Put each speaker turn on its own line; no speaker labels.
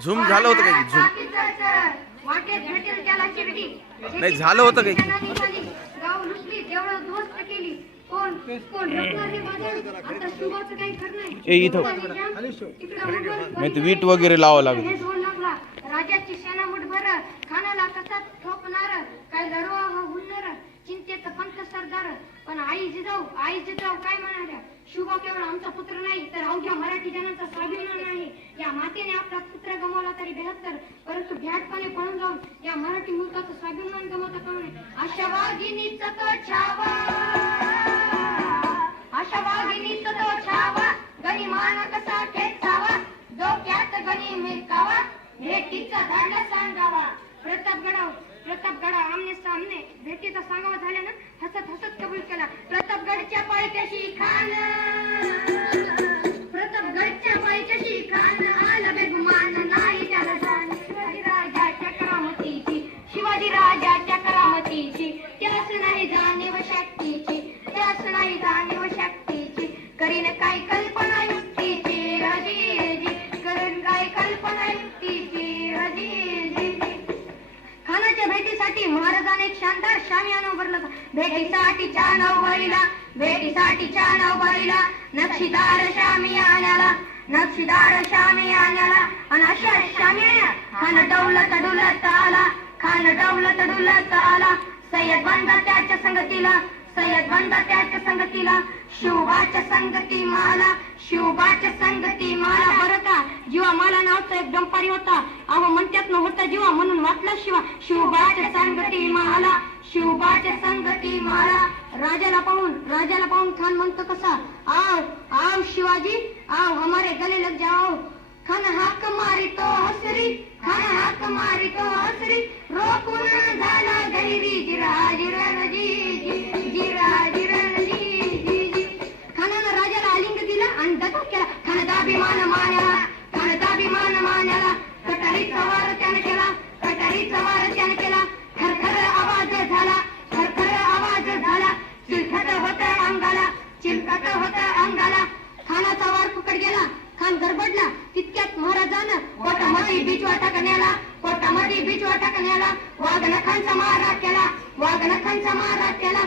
Zoom झालं होतं काही? की झूम?
त्याला
नाही, झालं होतं
केली काही?
ए, इथं. नाही वीट वगैरे लावावं लागेल.
राजाची सेना मुठभर खानाला कसा ठोकणार. काय लढवा हा चिंतेत पंत सरदार. पण आई जिजाऊ आई जिजाऊ काय म्हणाल्या? शुभा केवळ आमचा पुत्र नाही तर अवघ्या मराठी जनांचा स्वाभिमान आहे. या मातेने आपला पुत्र गमावला तरी बेहत्तर परंतु भ्याटपणे पळून जाऊन या मराठी मुलकाचं स्वाभिमान गमावता कामा नये अशा वाघिणीचा तो छावा. अशा वाघिणीचा तो छावा गनिमान कसा ठेचावा डोक्यात गणी मिरकावा भेटीचा सांगावा. प्रतापगडाव प्रतापगडा आमने सामने भेटीचा सांगावा झाल्यानं हसत हसत कबूल केला. प्रतापगडच्या पायथ्याशी खान प्रतापगडच्या पायथ्याशी खान आलं बेगुमान नाही त्याला जाण. राजाच्या करामतीची शिवाजी राजाच्या करामतीची त्यास नाही जाणीव शक्तीची करीन काय कल्पना युक्तीची हजीजी करीन काय कल्पना युक्तीची हजीजी खानाच्या भेटीसाठी महाराजाने एक शानदार शामियाना उभारला भेटीसाठी चानव भरिला भेटीसाठी चानव भरिला नक्षीदार शामियान्याला नक्षीदार शामियान्याला आणि अशा शामियान्या खान डौलत डुलत आला खान डौलत डुलत आला. सय्यद बंदा त्याच्या संगतीला सय्यद बंदा त्याच्या संगतीला. शिवबाच्या संगती माला शिवबाच्या संगती माला. बरं का? जीवा माला नावचा एक डंपारी होता. अहो म्हणतात न होता जीवा म्हणून वाचला शिवा. शिवबाच्या संगती माला शिवबाच्या संगती माला. राजाला पाहून राजाला पाहून खान म्हणतो कसा? आव आव शिवाजी आव हमारे गले लग जाओ. खान हाक मारी तो हसरी खान हाक मारी तो हसरी. रोकून अभिमान मान्याला अभिमान मान्याला कटारीचा वार त्याने केला कटारीचा वार त्याने केला खरखर आवाज झाला खरखर आवाज झाला चिलखत होत अंगाला चिलखत होत अंगाला. खानाचा वार फुकट गेला खान गडबडला तितक्यात महाराजानं पोटामध्ये बीच वाटा करण्याला पोटामध्ये बीच वाटा करण्याला वाघ नखांचा मारा केला वाघ नखांचा मारा केला